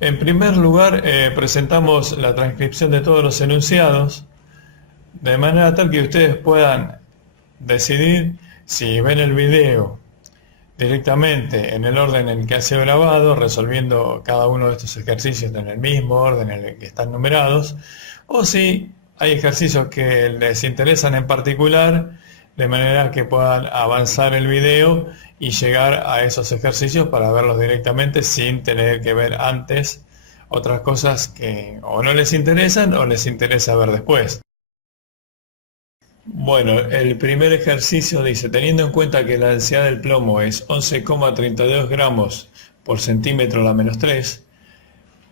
En primer lugar, presentamos la transcripción de todos los enunciados, de manera tal que ustedes puedan decidir si ven el video directamente en el orden en el que ha sido grabado, resolviendo cada uno de estos ejercicios en el mismo orden en el que están numerados, o si hay ejercicios que les interesan en particular, de manera que puedan avanzar el video y llegar a esos ejercicios para verlos directamente sin tener que ver antes otras cosas que o no les interesan o les interesa ver después. Bueno, el primer ejercicio dice, teniendo en cuenta que la densidad del plomo es 11,32 gramos por centímetro a la menos 3,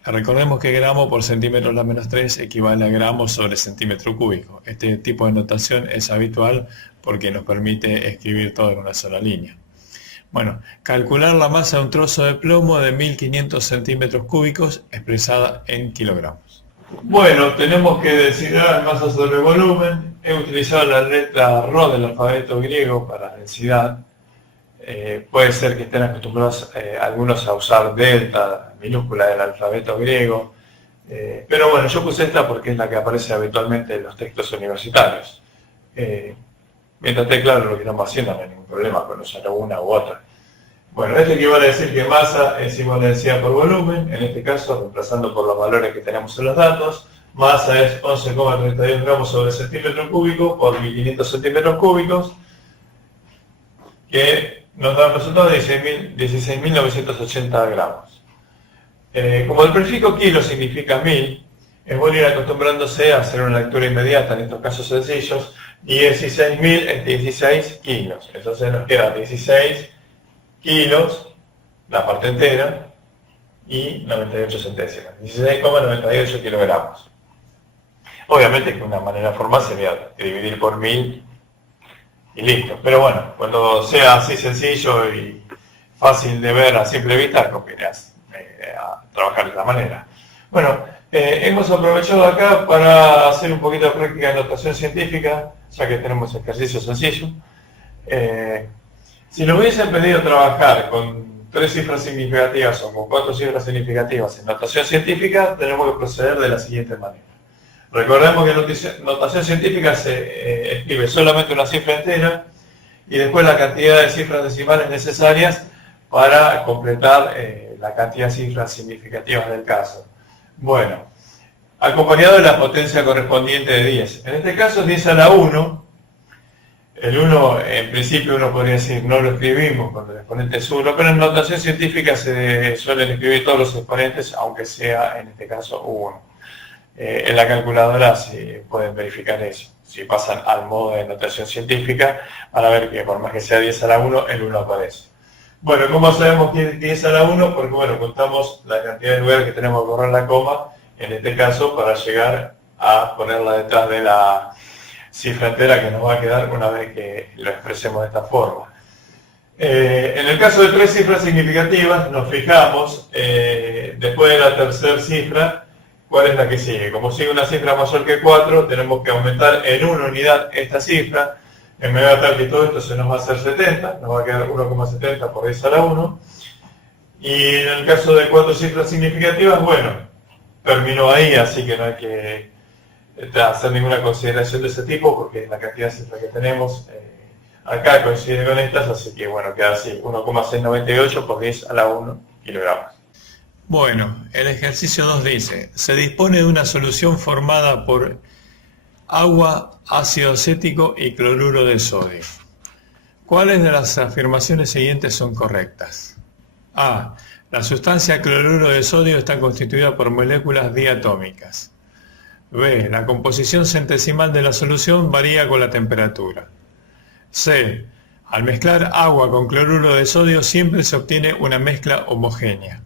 recordemos que gramo por centímetro a la menos 3 equivale a gramos sobre centímetro cúbico. Este tipo de notación es habitual porque nos permite escribir todo en una sola línea. Bueno, calcular la masa de un trozo de plomo de 1500 centímetros cúbicos expresada en kilogramos. Bueno, tenemos que descifrar masa sobre volumen. He utilizado la letra Rho del alfabeto griego para densidad. Puede ser que estén acostumbrados algunos a usar delta, minúscula del alfabeto griego. Pero bueno, yo puse esta porque es la que aparece habitualmente en los textos universitarios. Mientras esté claro lo que estamos haciendo, no hay ningún problema con usar una u otra. Bueno, esto equivale a decir que masa es igual a densidad por volumen, en este caso, reemplazando por los valores que tenemos en los datos. Masa es 11,32 gramos sobre centímetro cúbico por 1500 centímetros cúbicos, que nos da un resultado de 16.980 gramos. Como el prefijo kilo significa 1000, es bueno ir acostumbrándose a hacer una lectura inmediata en estos casos sencillos, y 16.000 es 16 kilos. Entonces nos queda 16 kilos, la parte entera, y 98 centésimas. 16,98 kilogramos. Obviamente que una manera formal sería dividir por 1000 y listo. Pero bueno, cuando sea así sencillo y fácil de ver a simple vista, conviene a trabajar de esta manera. Bueno, hemos aprovechado acá para hacer un poquito de práctica de notación científica, ya que tenemos ejercicios sencillos. Si nos hubiesen pedido trabajar con 3 cifras significativas o con 4 cifras significativas en notación científica, tenemos que proceder de la siguiente manera. Recordemos que en notación científica se escribe solamente una cifra entera y después la cantidad de cifras decimales necesarias para completar la cantidad de cifras significativas del caso. Bueno, acompañado de la potencia correspondiente de 10. En este caso es 10 a la 1. El 1, en principio uno podría decir, no lo escribimos cuando el exponente es 1, pero en notación científica se suelen escribir todos los exponentes, aunque sea en este caso 1. En la calculadora se pueden verificar eso. Si pasan al modo de notación científica, van a ver que por más que sea 10 a la 1, el 1 aparece. Bueno, ¿cómo sabemos que es 10 a la 1? Porque bueno, contamos la cantidad de lugares que tenemos que borrar la coma, en este caso, para llegar a ponerla detrás de la cifra entera que nos va a quedar una vez que lo expresemos de esta forma. En el caso de 3 cifras significativas, nos fijamos, después de la tercera cifra, cuál es la que sigue. Como sigue una cifra mayor que 4, tenemos que aumentar en 1 unidad esta cifra, en manera tal que todo esto se nos va a hacer 70, nos va a quedar 1,70 por 10 a la 1. Y en el caso de 4 cifras significativas, bueno, terminó ahí, así que no hay que hacer ninguna consideración de ese tipo, porque la cantidad de cifras que tenemos acá coincide con estas, así que bueno, queda así, 1,698 por 10 a la 1 kilogramos. Bueno, el ejercicio 2 dice, se dispone de una solución formada por agua, ácido acético y cloruro de sodio. ¿Cuáles de las afirmaciones siguientes son correctas? A. La sustancia cloruro de sodio está constituida por moléculas diatómicas. B. La composición centesimal de la solución varía con la temperatura. C. Al mezclar agua con cloruro de sodio siempre se obtiene una mezcla homogénea.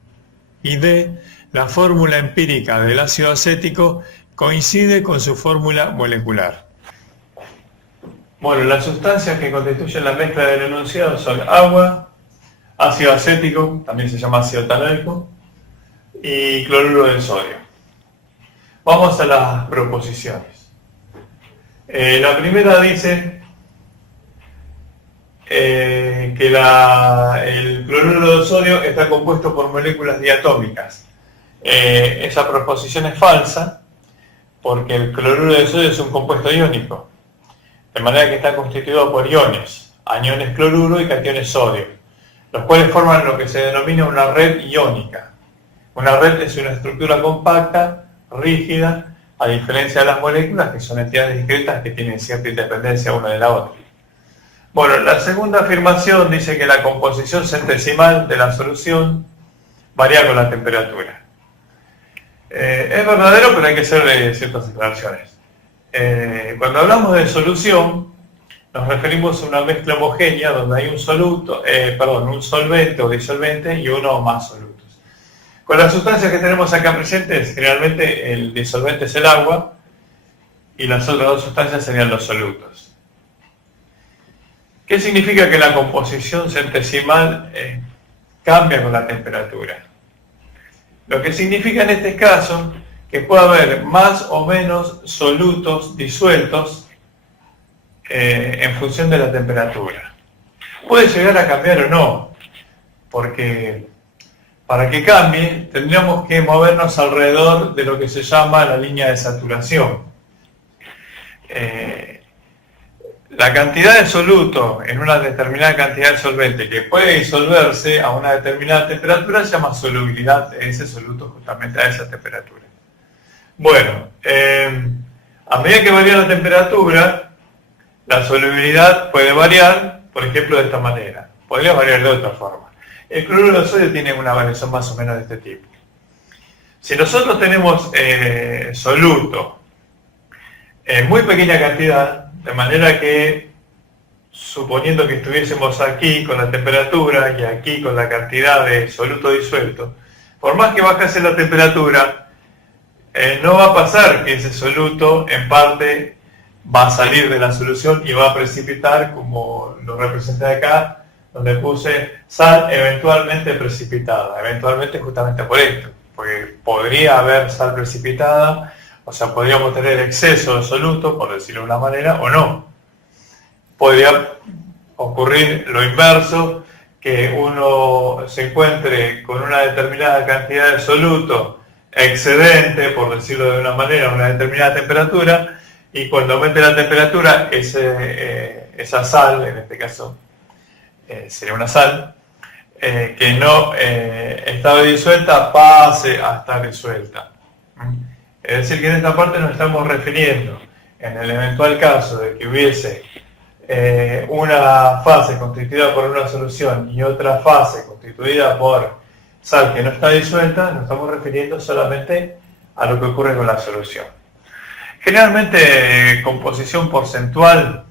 Y D. La fórmula empírica del ácido acético coincide con su fórmula molecular. Bueno, las sustancias que constituyen la mezcla del enunciado son agua, ácido acético, también se llama ácido tanoico, y cloruro de sodio. Vamos a las proposiciones. La primera dice que el cloruro de sodio está compuesto por moléculas diatómicas. Esa proposición es falsa porque el cloruro de sodio es un compuesto iónico, de manera que está constituido por iones, aniones cloruro y cationes sodio, los cuales forman lo que se denomina una red iónica. Una red es una estructura compacta, rígida, a diferencia de las moléculas, que son entidades discretas que tienen cierta independencia una de la otra. Bueno, la segunda afirmación dice que la composición centesimal de la solución varía con la temperatura. Es verdadero, pero hay que hacer ciertas aclaraciones. Cuando hablamos de solución, nos referimos a una mezcla homogénea donde hay un solvente o disolvente y uno o más solutos. Con las sustancias que tenemos acá presentes, generalmente el disolvente es el agua y las otras dos sustancias serían los solutos. ¿Qué significa que la composición centesimal cambia con la temperatura? Lo que significa en este caso que puede haber más o menos solutos disueltos en función de la temperatura. Puede llegar a cambiar o no, porque para que cambie tendríamos que movernos alrededor de lo que se llama la línea de saturación. La cantidad de soluto en una determinada cantidad de solvente que puede disolverse a una determinada temperatura se llama solubilidad de ese soluto justamente a esa temperatura. Bueno, a medida que varía la temperatura, la solubilidad puede variar, por ejemplo, de esta manera. Podría variar de otra forma. El cloruro de sodio tiene una variación más o menos de este tipo. Si nosotros tenemos soluto en muy pequeña cantidad, de manera que, suponiendo que estuviésemos aquí con la temperatura y aquí con la cantidad de soluto disuelto, por más que bajase la temperatura, no va a pasar que ese soluto en parte va a salir de la solución y va a precipitar, como lo representé acá, donde puse sal eventualmente precipitada. Eventualmente justamente por esto, porque podría haber sal precipitada, o sea, podríamos tener exceso de soluto, por decirlo de una manera, o no. Podría ocurrir lo inverso, que uno se encuentre con una determinada cantidad de soluto excedente, por decirlo de una manera, a una determinada temperatura, y cuando aumente la temperatura, esa sal, en este caso sería una sal, que no estaba disuelta, pase a estar disuelta. Es decir, que en esta parte nos estamos refiriendo, en el eventual caso de que hubiese una fase constituida por una solución y otra fase constituida por sal que no está disuelta, nos estamos refiriendo solamente a lo que ocurre con la solución. Generalmente, composición porcentual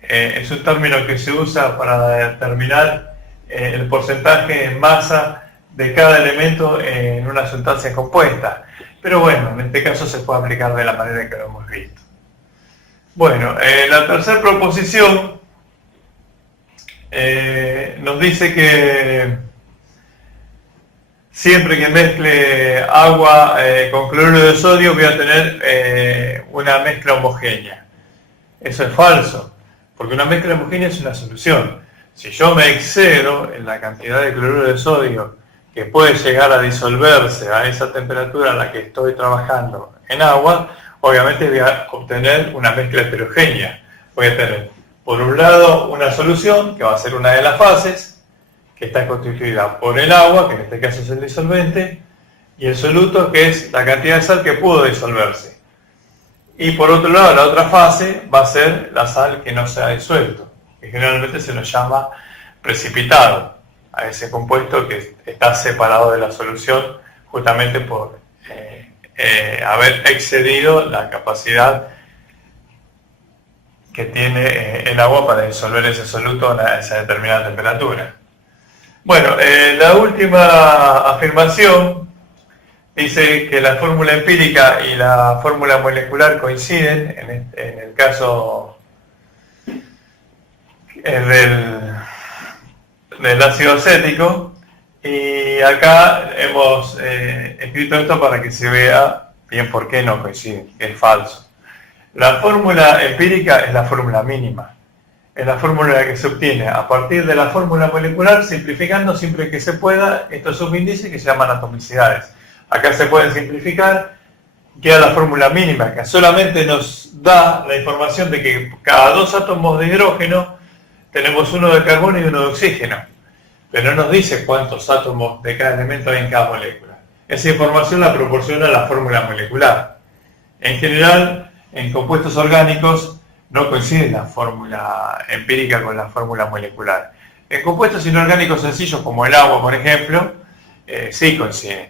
es un término que se usa para determinar el porcentaje en masa de cada elemento en una sustancia compuesta. Pero bueno, en este caso se puede aplicar de la manera que lo hemos visto. Bueno, la tercera proposición nos dice que siempre que mezcle agua con cloruro de sodio voy a tener una mezcla homogénea. Eso es falso, porque una mezcla homogénea es una solución. Si yo me excedo en la cantidad de cloruro de sodio que puede llegar a disolverse a esa temperatura a la que estoy trabajando en agua, obviamente voy a obtener una mezcla heterogénea. Voy a tener, por un lado, una solución, que va a ser una de las fases, que está constituida por el agua, que en este caso es el disolvente, y el soluto, que es la cantidad de sal que pudo disolverse. Y por otro lado, la otra fase va a ser la sal que no se ha disuelto, que generalmente se nos llama precipitado, a ese compuesto que está separado de la solución justamente por haber excedido la capacidad que tiene el agua para disolver ese soluto a esa determinada temperatura. Bueno, la última afirmación dice que la fórmula empírica y la fórmula molecular coinciden, en el caso del ácido acético, y acá hemos escrito esto para que se vea bien por qué no coinciden, que es falso. La fórmula empírica es la fórmula mínima, es la fórmula que se obtiene a partir de la fórmula molecular, simplificando siempre que se pueda estos subíndices que se llaman atomicidades. Acá se pueden simplificar, queda la fórmula mínima, que solamente nos da la información de que cada 2 átomos de hidrógeno tenemos uno de carbono y uno de oxígeno, pero no nos dice cuántos átomos de cada elemento hay en cada molécula. Esa información la proporciona la fórmula molecular. En general, en compuestos orgánicos no coincide la fórmula empírica con la fórmula molecular. En compuestos inorgánicos sencillos como el agua, por ejemplo, sí coinciden.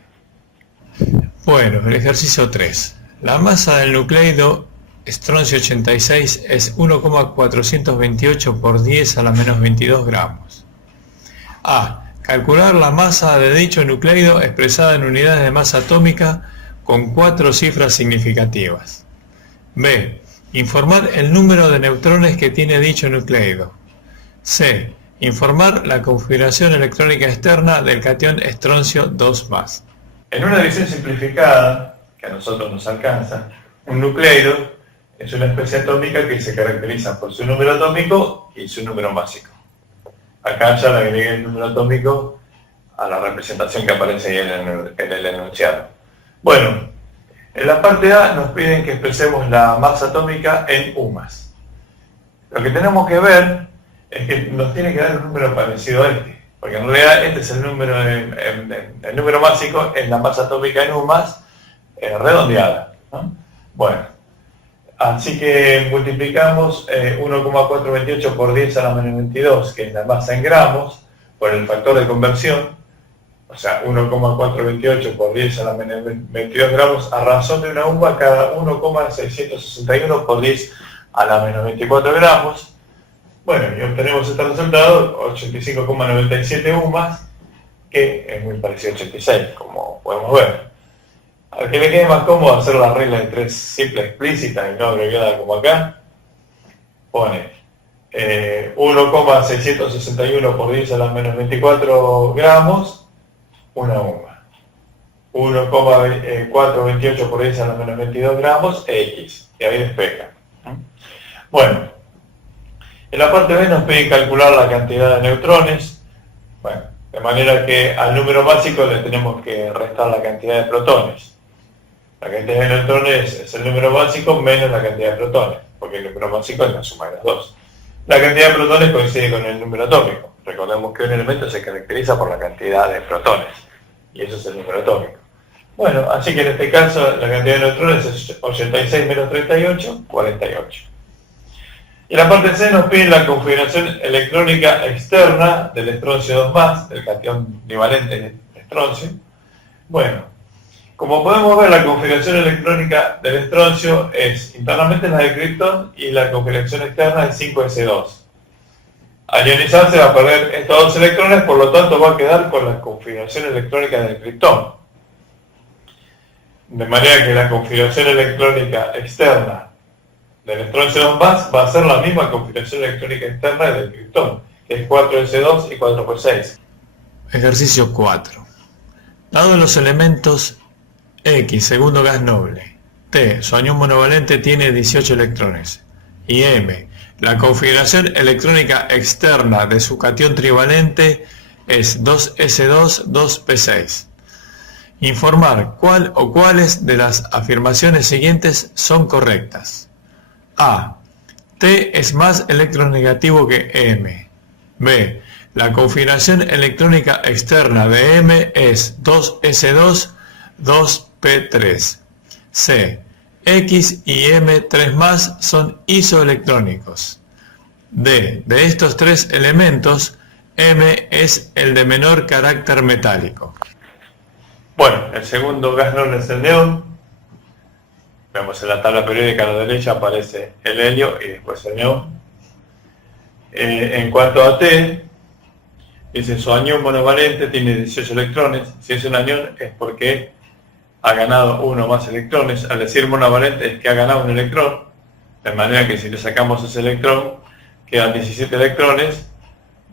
Bueno, el ejercicio 3. La masa del nucleido estroncio 86 es 1,428 por 10 a la menos 22 gramos. A. Calcular la masa de dicho nucleido expresada en unidades de masa atómica con 4 cifras significativas. B. Informar el número de neutrones que tiene dicho nucleido. C. Informar la configuración electrónica externa del catión estroncio 2+. En una división simplificada, que a nosotros nos alcanza, un nucleido es una especie atómica que se caracteriza por su número atómico y su número másico. Acá ya le agregué el número atómico a la representación que aparece ahí en el enunciado. Bueno, en la parte A nos piden que expresemos la masa atómica en U+. Lo que tenemos que ver es que nos tiene que dar un número parecido a este, porque en realidad este es el número másico en la masa atómica en U+, redondeada, ¿no? Bueno, así que multiplicamos 1,428 por 10 a la menos 22, que es la masa en gramos, por el factor de conversión, o sea, 1,428 por 10 a la menos 22 gramos a razón de una uva cada 1,661 por 10 a la menos 24 gramos. Bueno, y obtenemos este resultado, 85,97 UMAS, que es muy parecido a 86, como podemos ver. Al que le quede más cómodo hacer la regla de 3 simple explícita y no abreviada como acá, pone 1,661 por 10 a la menos 24 gramos, una UMA. 1,428 por 10 a la menos 22 gramos, X. Y ahí despeja. Bueno, en la parte B nos piden calcular la cantidad de neutrones. Bueno, de manera que al número básico le tenemos que restar la cantidad de protones. La cantidad de neutrones es el número básico menos la cantidad de protones, porque el número básico es la suma de las dos. La cantidad de protones coincide con el número atómico. Recordemos que un elemento se caracteriza por la cantidad de protones, y eso es el número atómico. Bueno, así que en este caso la cantidad de neutrones es 86 menos 38, 48. Y en la parte C nos piden la configuración electrónica externa del estroncio 2+, del catión divalente estroncio. Bueno, como podemos ver, la configuración electrónica del estroncio es internamente la de criptón y la configuración externa es 5s2. Al ionizar se va a perder estos dos electrones, por lo tanto va a quedar con la configuración electrónica del criptón. De manera que la configuración electrónica externa del estroncio 2+ va a ser la misma configuración electrónica externa del criptón, que es 4s2 y 4p6. Ejercicio 4. Dados los elementos X, segundo gas noble, T, su anión monovalente tiene 18 electrones, y M, la configuración electrónica externa de su catión trivalente es 2s2, 2p6. Informar cuál o cuáles de las afirmaciones siguientes son correctas. A. T es más electronegativo que M. B. La configuración electrónica externa de M es 2s2, 2p3. C. X y M3+ son isoelectrónicos. D. De estos tres elementos, M es el de menor carácter metálico. Bueno, el segundo gas noble es el neón. Vemos en la tabla periódica a la derecha aparece el helio y después el neón. En cuanto a T, dice su anión monovalente tiene 18 electrones. Si es un anión es porque ha ganado uno más electrones. Al decir monovalente es que ha ganado un electrón, de manera que si le sacamos ese electrón quedan 17 electrones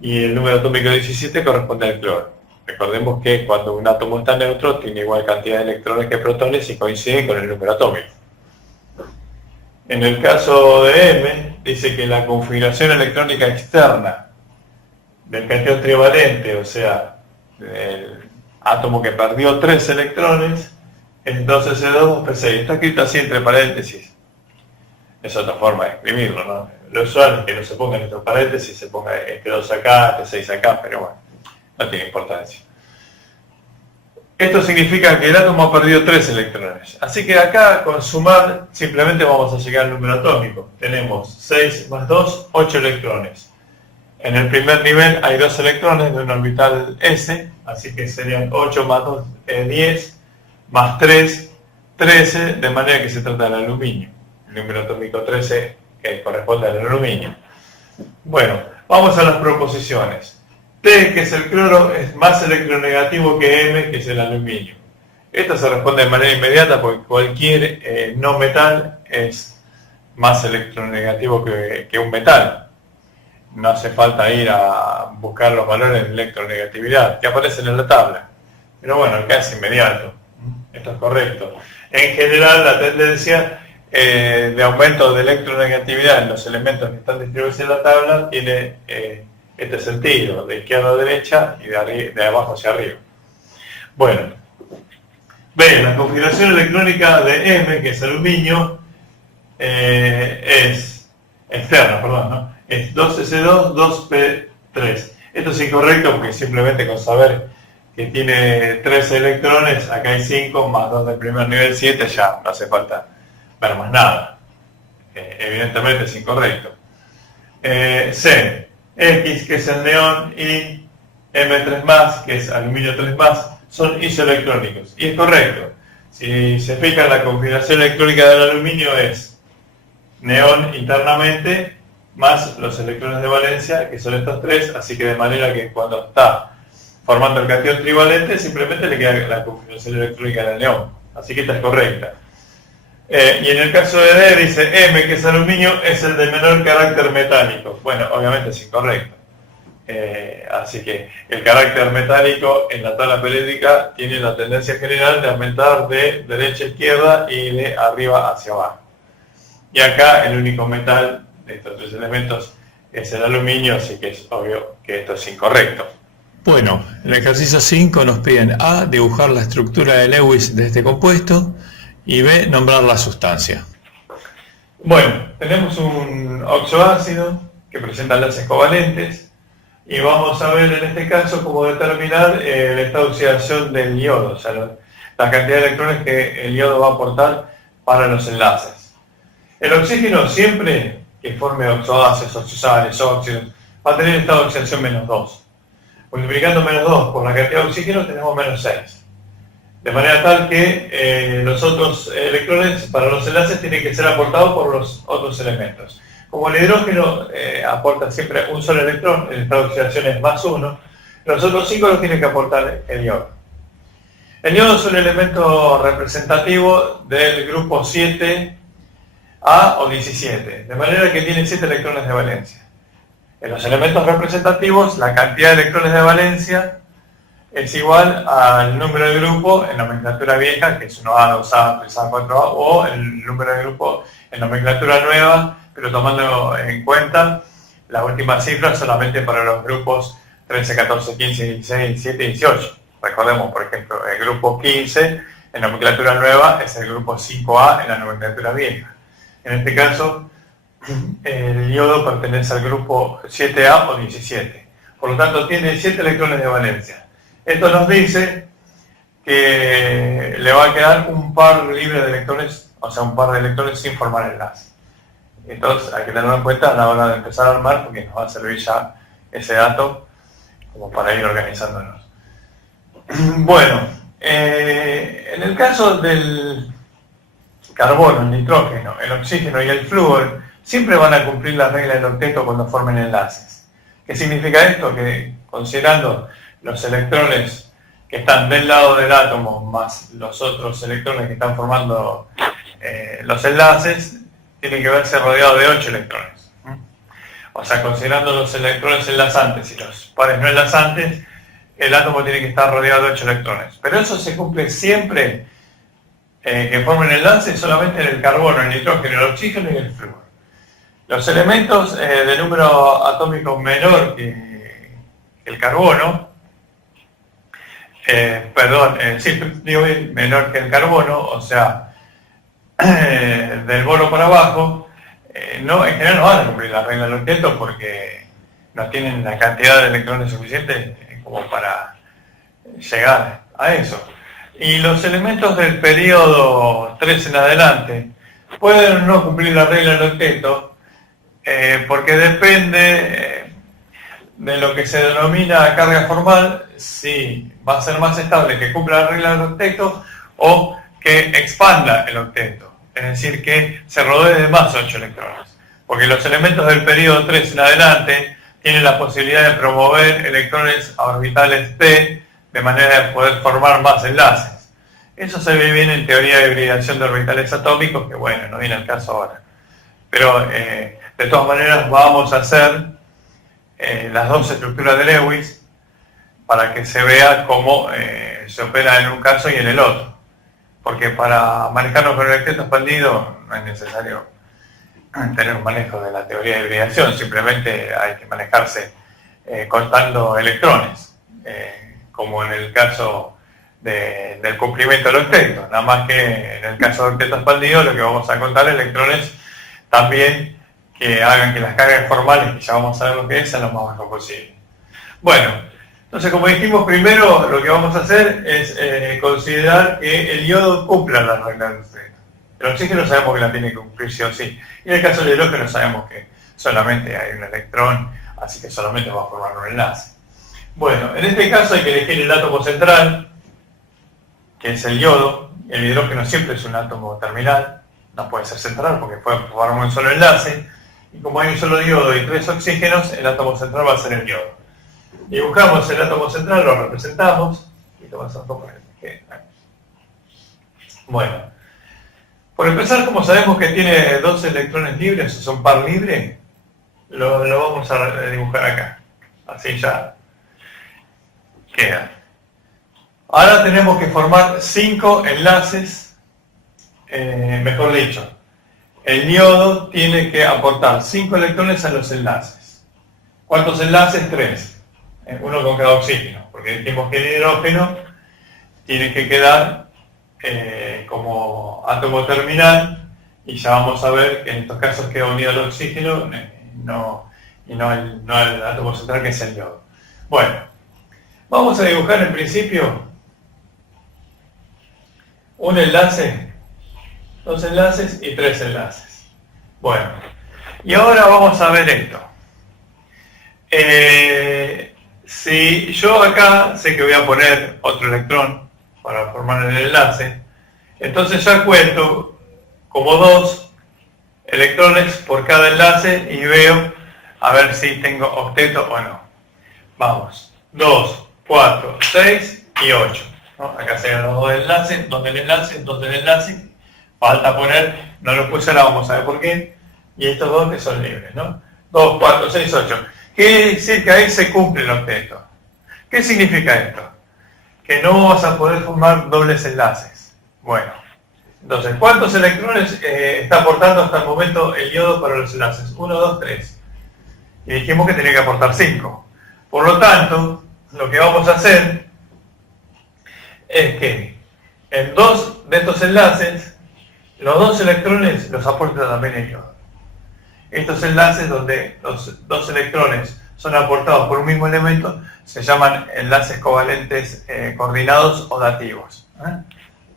y el número atómico de 17 corresponde al cloro. Recordemos que cuando un átomo está neutro tiene igual cantidad de electrones que protones y coincide con el número atómico. En el caso de M, dice que la configuración electrónica externa del catión trivalente, o sea, el átomo que perdió 3 electrones, es 12C2, 2P6. Está escrito así entre paréntesis. Es otra forma de escribirlo, ¿no? Lo usual es que no se ponga entre paréntesis, se ponga este 2 acá, este 6 acá, pero bueno, no tiene importancia. Esto significa que el átomo ha perdido 3 electrones. Así que acá, con sumar, simplemente vamos a llegar al número atómico. Tenemos 6 más 2, 8 electrones. En el primer nivel hay 2 electrones de un orbital S, así que serían 8 más 2, 10, más 3, 13, de manera que se trata del aluminio. El número atómico 13 que corresponde al aluminio. Bueno, vamos a las proposiciones. T, que es el cloro, es más electronegativo que M, que es el aluminio. Esto se responde de manera inmediata porque cualquier no metal es más electronegativo que un metal. No hace falta ir a buscar los valores de electronegatividad que aparecen en la tabla. Pero bueno, acá es inmediato. Esto es correcto. En general, la tendencia de aumento de electronegatividad en los elementos que están distribuidos en la tabla tiene este sentido, de izquierda a derecha y de abajo hacia arriba. Bueno, B, la configuración electrónica de M, que es aluminio, es externa, perdón, ¿no? Es 2S2, 2P3. Esto es incorrecto porque simplemente con saber que tiene 13 electrones, acá hay 5, más 2 del primer nivel, 7, ya no hace falta ver más nada. Evidentemente es incorrecto. C, X, que es el neón, y M3+, que es aluminio 3+, son isoelectrónicos. Y es correcto. Si se fijan, la configuración electrónica del aluminio es neón internamente, más los electrones de valencia, que son estos 3, así que de manera que cuando está formando el catión trivalente, simplemente le queda la configuración electrónica del neón. Así que esta es correcta. Y en el caso de D dice M, que es aluminio, es el de menor carácter metálico. Bueno, obviamente es incorrecto. Así que el carácter metálico en la tabla periódica tiene la tendencia general de aumentar de derecha a izquierda y de arriba hacia abajo. Y acá el único metal de estos 3 elementos es el aluminio, así que es obvio que esto es incorrecto. Bueno, en el ejercicio 5 nos piden A, dibujar la estructura de Lewis de este compuesto, y B, nombrar la sustancia. Bueno, tenemos un oxoácido que presenta enlaces covalentes y vamos a ver en este caso cómo determinar el estado de oxidación del yodo, o sea, la cantidad de electrones que el yodo va a aportar para los enlaces. El oxígeno siempre que forme oxoácidos, oxosales, óxidos, va a tener estado de oxidación -2. Multiplicando -2 por la cantidad de oxígeno tenemos -6. De manera tal que los otros electrones para los enlaces tienen que ser aportados por los otros elementos. Como el hidrógeno aporta siempre un solo electrón, el estado de oxidación es +1, los otros 5 los tiene que aportar el yodo. El yodo es un elemento representativo del grupo 7A o 17, de manera que tiene 7 electrones de valencia. En los elementos representativos, la cantidad de electrones de valencia es igual al número de grupo en nomenclatura vieja, que es 1A, 2A, 3A, 4A, o el número de grupo en nomenclatura nueva, pero tomando en cuenta las últimas cifras solamente para los grupos 13, 14, 15, 16, 17 y 18. Recordemos, por ejemplo, el grupo 15 en nomenclatura nueva es el grupo 5A en la nomenclatura vieja. En este caso, el yodo pertenece al grupo 7A o 17. Por lo tanto, tiene 7 electrones de valencia. Esto nos dice que le va a quedar un par libre de electrones, o sea, un par de electrones sin formar enlace. Entonces hay que tenerlo en cuenta a la hora de empezar a armar, porque nos va a servir ya ese dato como para ir organizándonos. Bueno, en el caso del carbono, el nitrógeno, el oxígeno y el flúor, siempre van a cumplir la regla del octeto cuando formen enlaces. ¿Qué significa esto? Que considerando los electrones que están del lado del átomo más los otros electrones que están formando los enlaces, tienen que verse rodeados de 8 electrones. O sea, considerando los electrones enlazantes y los pares no enlazantes, el átomo tiene que estar rodeado de 8 electrones. Pero eso se cumple siempre que formen enlaces solamente en el carbono, el nitrógeno, el oxígeno y el flúor. Los elementos de número atómico menor que el carbono sí, digo bien, menor que el carbono, o sea, del bono para abajo, no, en general no van a cumplir la regla del octeto porque no tienen la cantidad de electrones suficiente como para llegar a eso. Y los elementos del periodo 3 en adelante pueden no cumplir la regla del octeto porque depende de lo que se denomina carga formal, si va a ser más estable que cumpla la regla del octeto o que expanda el octeto, es decir, que se rodee de más 8 electrones. Porque los elementos del periodo 3 en adelante tienen la posibilidad de promover electrones a orbitales p de manera de poder formar más enlaces. Eso se ve bien en teoría de hibridación de orbitales atómicos, que bueno, no viene al caso ahora. Pero de todas maneras vamos a hacer las dos estructuras de Lewis para que se vea cómo se opera en un caso y en el otro. Porque para manejarnos con el octeto expandido no es necesario tener un manejo de la teoría de hibridación, simplemente hay que manejarse contando electrones, como en el caso del cumplimiento del octeto. Nada más que en el caso del octeto expandido lo que vamos a contar electrones también que hagan que las cargas formales, que ya vamos a ver lo que es, sean lo más bajo posible. Bueno, entonces como dijimos primero, lo que vamos a hacer es considerar que el yodo cumpla la regla del octeto. El oxígeno sabemos que la tiene que cumplir sí o sí. Y en el caso del hidrógeno sabemos que solamente hay un electrón, así que solamente va a formar un enlace. Bueno, en este caso hay que elegir el átomo central, que es el yodo. El hidrógeno siempre es un átomo terminal, no puede ser central porque puede formar un solo enlace. Y como hay un solo yodo y 3 oxígenos, el átomo central va a ser el yodo. Dibujamos el átomo central, lo representamos. Bueno, por empezar, como sabemos que tiene 2 electrones libres, o son par libre, lo vamos a dibujar acá. Así ya queda. Ahora tenemos que formar 5 enlaces, mejor dicho. El yodo tiene que aportar 5 electrones a los enlaces. ¿Cuántos enlaces? 3. Uno con cada oxígeno, porque dijimos que el hidrógeno tiene que quedar como átomo terminal, y ya vamos a ver que en estos casos queda unido al oxígeno no al átomo central, que es el yodo. Bueno, vamos a dibujar en principio un enlace, 2 enlaces y 3 enlaces. Bueno, y ahora vamos a ver esto. Si yo acá sé que voy a poner otro electrón para formar el enlace, entonces ya cuento como 2 electrones por cada enlace y veo a ver si tengo octeto o no. Vamos, 2, 4, 6 y 8. ¿No? Acá serían los 2 enlaces, 2 del enlace, 2 del enlace. Falta poner, no lo puse ahora, vamos a ver por qué. Y estos 2 que son libres, ¿no? 2, 4, 6, 8. Quiere decir que ahí se cumple el octeto. ¿Qué significa esto? Que no vas a poder formar dobles enlaces. Bueno, entonces, ¿cuántos electrones está aportando hasta el momento el yodo para los enlaces? 1, 2, 3. Y dijimos que tenía que aportar 5. Por lo tanto, lo que vamos a hacer es que en 2 de estos enlaces, los 2 electrones los aporta también el yodo. Estos enlaces donde los 2 electrones son aportados por un mismo elemento se llaman enlaces covalentes coordinados o dativos.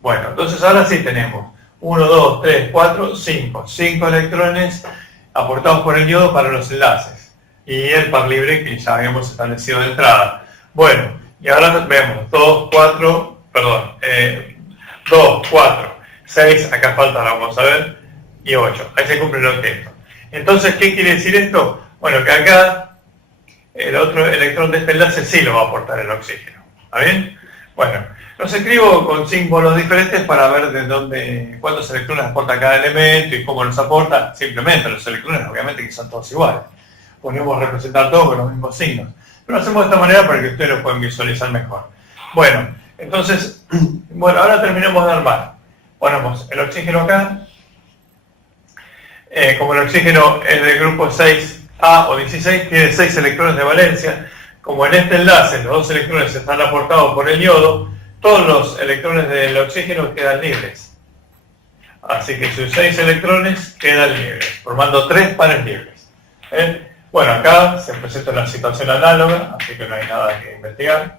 Bueno, entonces ahora sí tenemos 1, 2, 3, 4, 5. 5 electrones aportados por el yodo para los enlaces. Y el par libre que ya habíamos establecido de entrada. Bueno, y ahora vemos 2, 4, 6, acá falta, la vamos a ver, y 8. Ahí se cumple el octeto. Entonces, ¿qué quiere decir esto? Bueno, que acá el otro electrón de este enlace sí lo va a aportar el oxígeno. ¿Está bien? Bueno, los escribo con símbolos diferentes para ver cuántos electrones aporta cada elemento y cómo los aporta. Simplemente los electrones, obviamente, que son todos iguales. Podemos representar todos con los mismos signos. Pero lo hacemos de esta manera para que ustedes lo puedan visualizar mejor. Bueno, entonces, ahora terminamos de armar. Ponemos el oxígeno acá. Como el oxígeno es del grupo 6A o 16, tiene 6 electrones de valencia. como en este enlace los dos electrones están aportados por el yodo, todos los electrones del oxígeno quedan libres. Así que sus 6 electrones quedan libres, formando 3 pares libres. Bueno, acá se presenta una situación análoga, así que no hay nada que investigar.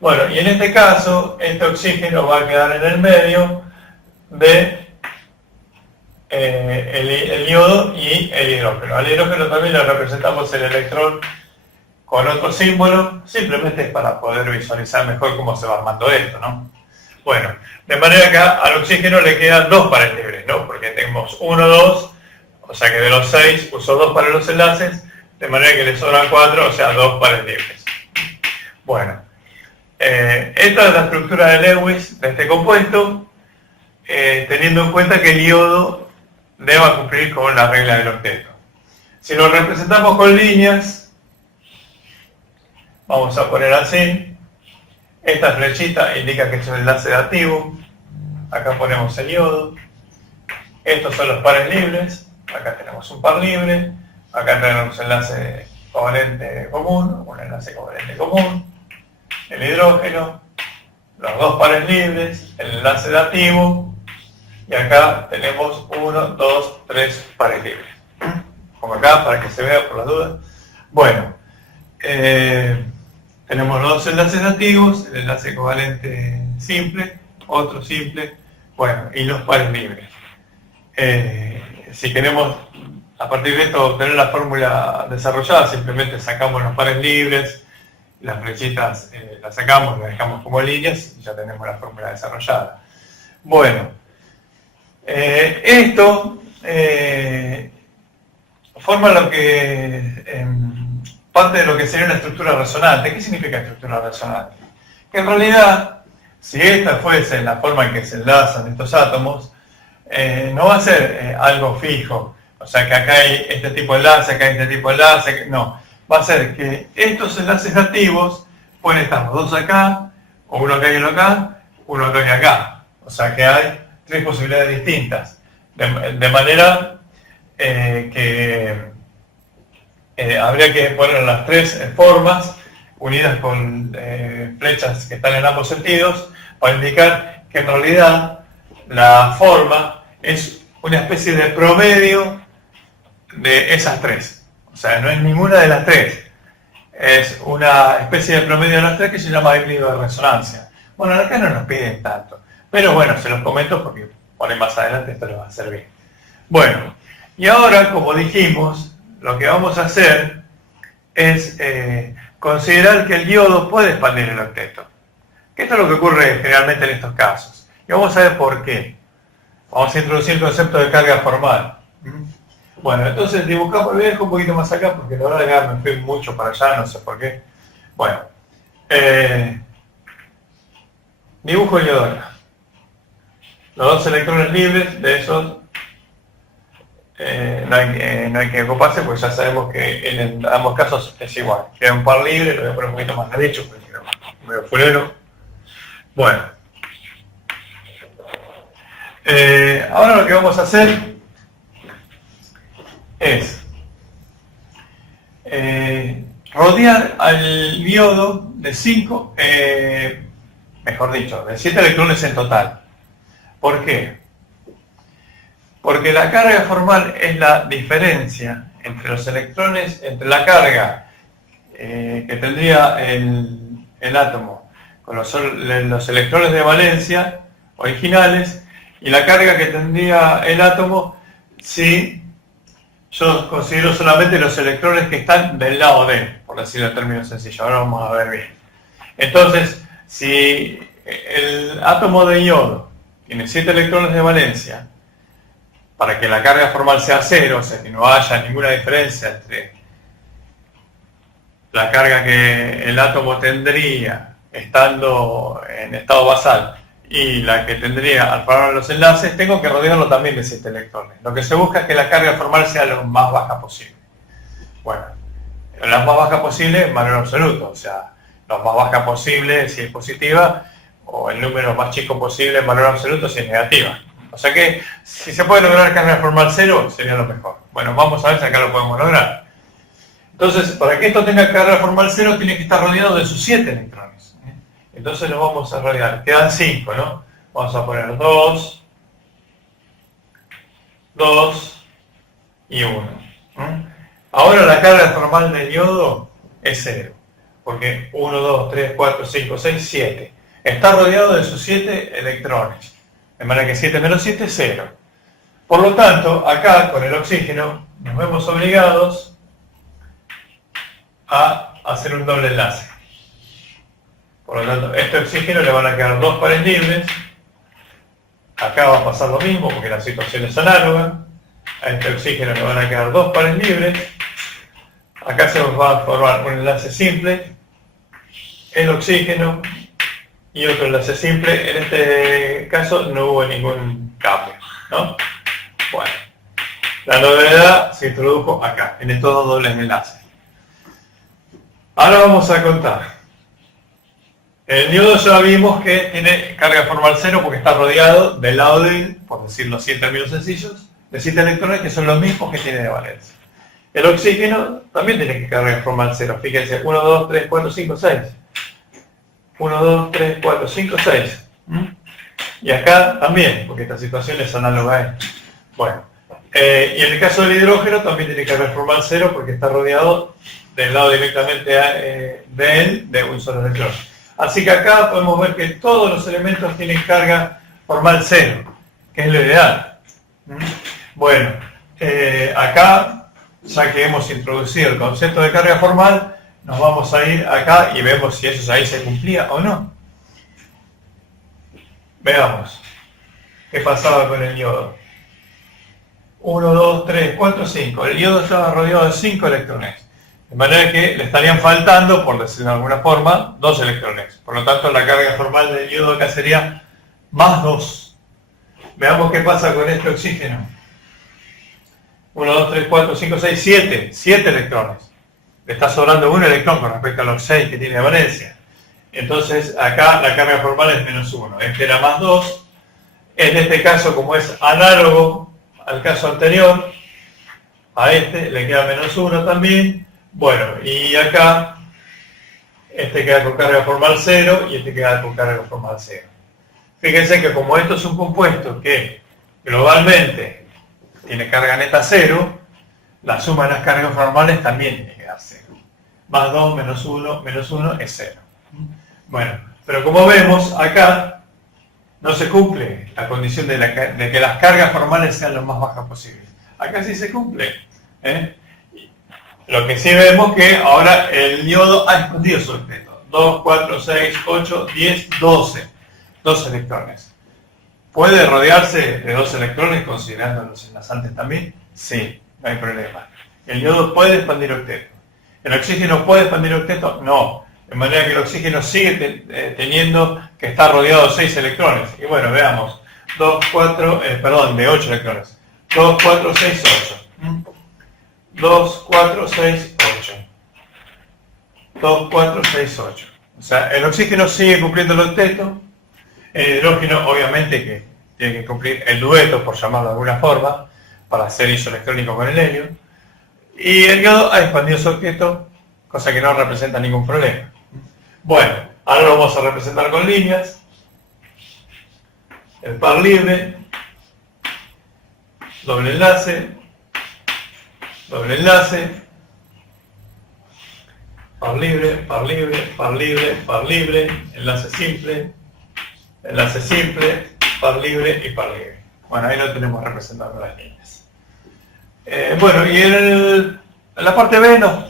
Bueno, y en este caso, este oxígeno va a quedar en el medio de el yodo y el hidrógeno. Al hidrógeno también le representamos el electrón con otro símbolo, simplemente es para poder visualizar mejor cómo se va armando esto, ¿no? Bueno, de manera que al oxígeno le quedan 2 pares libres, ¿no? Porque tenemos 1, 2, o sea que de los 6 uso 2 para los enlaces, de manera que le sobran 4, o sea 2 pares libres. Bueno, esta es la estructura de Lewis de este compuesto, teniendo en cuenta que el yodo deba cumplir con la regla del octeto. Si lo representamos con líneas, vamos a poner así. Esta flechita indica que es un enlace dativo. Acá ponemos el yodo. Estos son los pares libres. Acá tenemos un par libre. Acá tenemos enlace covalente común, un enlace covalente común. El hidrógeno, los 2 pares libres, el enlace dativo. Y acá tenemos 1, 2, 3 pares libres. Pongo acá para que se vea por las dudas. Bueno, tenemos los 2 enlaces dativos, el enlace covalente simple, otro simple, bueno, y los pares libres. Si queremos a partir de esto obtener la fórmula desarrollada, simplemente sacamos los pares libres, las flechitas las sacamos, las dejamos como líneas y ya tenemos la fórmula desarrollada. Bueno, esto forma lo que parte de lo que sería una estructura resonante. ¿Qué significa estructura resonante? Que en realidad, si esta fuese la forma en que se enlazan estos átomos, no va a ser algo fijo. O sea, que acá hay este tipo de enlace, acá hay este tipo de enlace. No, va a ser que estos enlaces nativos pueden estar los 2 acá, o uno acá y uno acá, uno acá y acá. O sea, que hay 3 posibilidades distintas. De manera que habría que poner las 3 formas unidas con flechas que están en ambos sentidos para indicar que en realidad la forma es una especie de promedio de esas 3. O sea, no es ninguna de las 3. Es una especie de promedio de las 3 que se llama híbrido de resonancia. Bueno, acá no nos piden tanto. Pero bueno, se los comento porque por ahí más adelante esto les va a servir. Bueno, y ahora, como dijimos, lo que vamos a hacer es considerar que el yodo puede expandir el octeto. Que esto es lo que ocurre generalmente en estos casos. Y vamos a ver por qué. Vamos a introducir el concepto de carga formal. Bueno, entonces dibujamos, voy a dejar un poquito más acá porque la verdad que me fui mucho para allá, no sé por qué. Bueno, dibujo el yodo acá. Los 2 electrones libres, de esos no hay que ocuparse porque ya sabemos que en ambos casos es igual. Queda un par libre, lo voy a poner un poquito más derecho porque medio fulero. Bueno, ahora lo que vamos a hacer es rodear al yodo de 5, mejor dicho, de 7 electrones en total. ¿Por qué? Porque la carga formal es la diferencia entre los electrones, entre la carga que tendría el átomo con los electrones de valencia originales y la carga que tendría el átomo si yo considero solamente los electrones que están del lado D, por decirlo en términos sencillos. Ahora vamos a ver bien. Entonces, si el átomo de yodo tiene 7 electrones de valencia, para que la carga formal sea 0, o sea que no haya ninguna diferencia entre la carga que el átomo tendría estando en estado basal y la que tendría al formar los enlaces, tengo que rodearlo también de 7 electrones. Lo que se busca es que la carga formal sea lo más baja posible. Bueno, lo más baja posible en valor absoluto, o sea, lo más baja posible si es positiva, o el número más chico posible en valor absoluto si es negativa. O sea que, si se puede lograr carga formal 0, sería lo mejor. Bueno, vamos a ver si acá lo podemos lograr. Entonces, para que esto tenga carga formal 0, tiene que estar rodeado de sus 7 electrones. Entonces lo vamos a rodear. Quedan 5, ¿no? Vamos a poner 2, 2 y 1. Ahora la carga formal del yodo es 0. Porque 1, 2, 3, 4, 5, 6, 7. Está rodeado de sus 7 electrones. De manera que 7 menos 7 es 0. Por lo tanto, acá con el oxígeno nos vemos obligados a hacer un doble enlace. Por lo tanto, a este oxígeno le van a quedar 2 pares libres. Acá va a pasar lo mismo porque la situación es análoga. A este oxígeno le van a quedar 2 pares libres. Acá se nos va a formar un enlace simple, el oxígeno y otro enlace simple. En este caso no hubo ningún cambio, ¿no? Bueno, la novedad se introdujo acá, en estos dos dobles enlaces. Ahora vamos a contar. El diodo ya vimos que tiene carga formal 0 porque está rodeado del lado de él, por decirlo así en términos sencillos, de 7 electrones que son los mismos que tiene de valencia. El oxígeno también tiene carga formal 0. Fíjense, 1, 2, 3, 4, 5, 6. 1, 2, 3, 4, 5, 6. Y acá también, porque esta situación es análoga a esta. Bueno, y en el caso del hidrógeno también tiene carga formal 0 porque está rodeado del lado directamente de él de un solo electrón. Así que acá podemos ver que todos los elementos tienen carga formal 0, que es lo ideal. Bueno, acá, ya que hemos introducido el concepto de carga formal, nos vamos a ir acá y vemos si eso ahí se cumplía o no. Veamos qué pasaba con el yodo. 1, 2, 3, 4, 5. El yodo estaba rodeado de 5 electrones. De manera que le estarían faltando, por decirlo de alguna forma, 2 electrones. Por lo tanto, la carga formal del yodo acá sería más 2. Veamos qué pasa con este oxígeno. 1, 2, 3, 4, 5, 6, 7. 7 electrones. Le está sobrando un electrón con respecto a los 6 que tiene de valencia. Entonces, acá la carga formal es menos 1. Este era más 2. En este caso, como es análogo al caso anterior, a este le queda menos 1 también. Bueno, y acá este queda con carga formal 0 y este queda con carga formal 0. Fíjense que como esto es un compuesto que globalmente tiene carga neta 0, la suma de las cargas formales también tiene que dar 0. Más 2 menos 1 es 0. Bueno, pero como vemos acá no se cumple la condición de que las cargas formales sean lo más bajas posibles. Acá sí se cumple. Lo que sí vemos que ahora el yodo ha expandido su octeto. 2, 4, 6, 8, 10, 12. 12 electrones. ¿Puede rodearse de 2 electrones considerando los enlazantes también? Sí, no hay problema. ¿El yodo puede expandir octeto? ¿El oxígeno puede expandir octeto? No. De manera que el oxígeno sigue teniendo que estar rodeado de 6 electrones. Y bueno, veamos. 2, 4, de 8 electrones. 2, 4, 6, 8. 2, 4, 6, 8. 2, 4, 6, 8. O sea, el oxígeno sigue cumpliendo el octeto. El hidrógeno, obviamente, que tiene que cumplir el dueto, por llamarlo de alguna forma, para ser isoelectrónico con el helio. Y el yodo ha expandido su octeto, cosa que no representa ningún problema. Bueno, ahora lo vamos a representar con líneas. El par libre, doble enlace, doble enlace, par libre, par libre, par libre, par libre, enlace simple, par libre y par libre. Bueno, ahí lo tenemos representando las líneas. Bueno, y en la parte B nos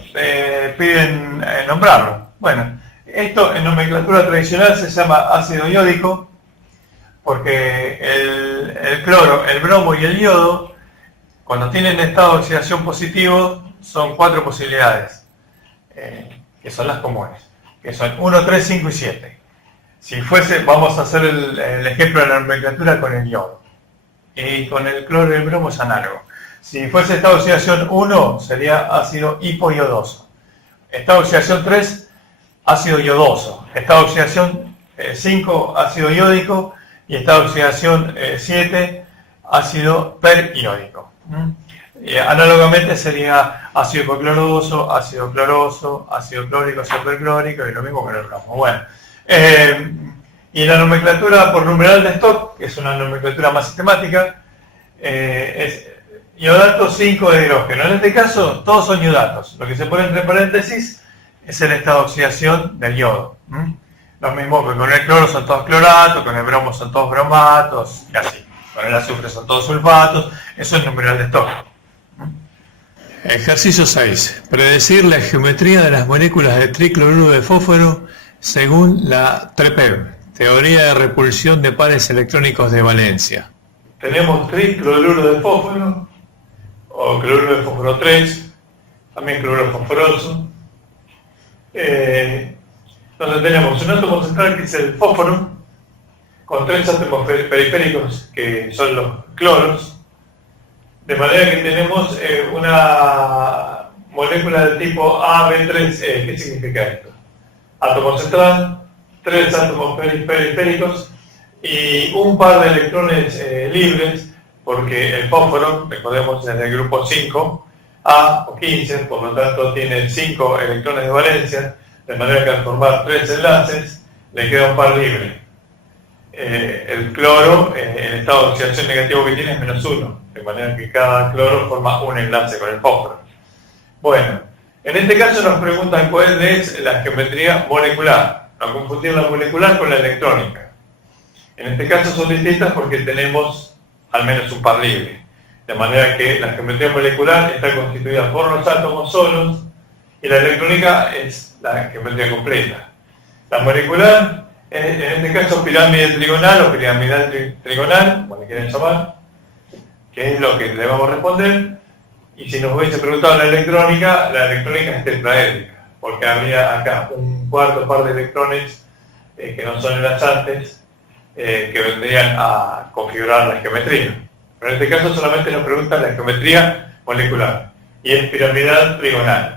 piden nombrarlo. Bueno, esto en nomenclatura tradicional se llama ácido iódico, porque el cloro, el bromo y el yodo, cuando tienen estado de oxidación positivo, son 4 posibilidades, que son las comunes, que son 1, 3, 5 y 7. Si fuese, vamos a hacer el ejemplo de la nomenclatura con el yodo. Y con el cloro y el bromo es análogo. Si fuese estado de oxidación 1, sería ácido hipoyodoso. Estado de oxidación 3, ácido yodoso. Estado de oxidación 5, ácido iódico. Y estado de oxidación 7, ácido periódico. Análogamente sería ácido hipocloroso, ácido cloroso, ácido clórico, ácido perclórico y lo mismo con el bromo. Bueno, y la nomenclatura por numeral de stock, que es una nomenclatura más sistemática, es iodato 5 de hidrógeno. En este caso, todos son iodatos. Lo que se pone entre paréntesis es el estado de oxidación del yodo. Lo mismo que con el cloro son todos cloratos, con el bromo son todos bromatos, y así. Con el azufre son todos sulfatos. Eso es numeral de stock. Ejercicio 6. Predecir la geometría de las moléculas de tricloruro de fósforo según la TREPEV, teoría de repulsión de pares electrónicos de valencia. Tenemos tricloruro de fósforo, o cloruro de fósforo 3, también cloruro fosforoso. Donde tenemos un átomo central que es el fósforo, con 3 átomos periféricos que son los cloros, de manera que tenemos una molécula del tipo AB3E. ¿Qué significa esto? Átomo central, 3 átomos periféricos y un par de electrones libres, porque el fósforo, recordemos, es del grupo 5A o 15, por lo tanto tiene 5 electrones de valencia, de manera que al formar 3 enlaces le queda un par libre. El cloro, el estado de oxidación negativo que tiene es -1, de manera que cada cloro forma un enlace con el fósforo. Bueno, en este caso nos preguntan cuál es la geometría molecular. No confundir la molecular con la electrónica. En este caso son distintas porque tenemos al menos un par libre. De manera que la geometría molecular está constituida por los átomos solos y la electrónica es la geometría completa. La molecular, en este caso pirámide trigonal o piramidal trigonal, como le quieran llamar, que es lo que le vamos a responder. Y si nos hubiese preguntado la electrónica es tetraédrica, porque habría acá un cuarto par de electrones que no son enlazantes, que vendrían a configurar la geometría. Pero en este caso solamente nos preguntan la geometría molecular, y es piramidal trigonal.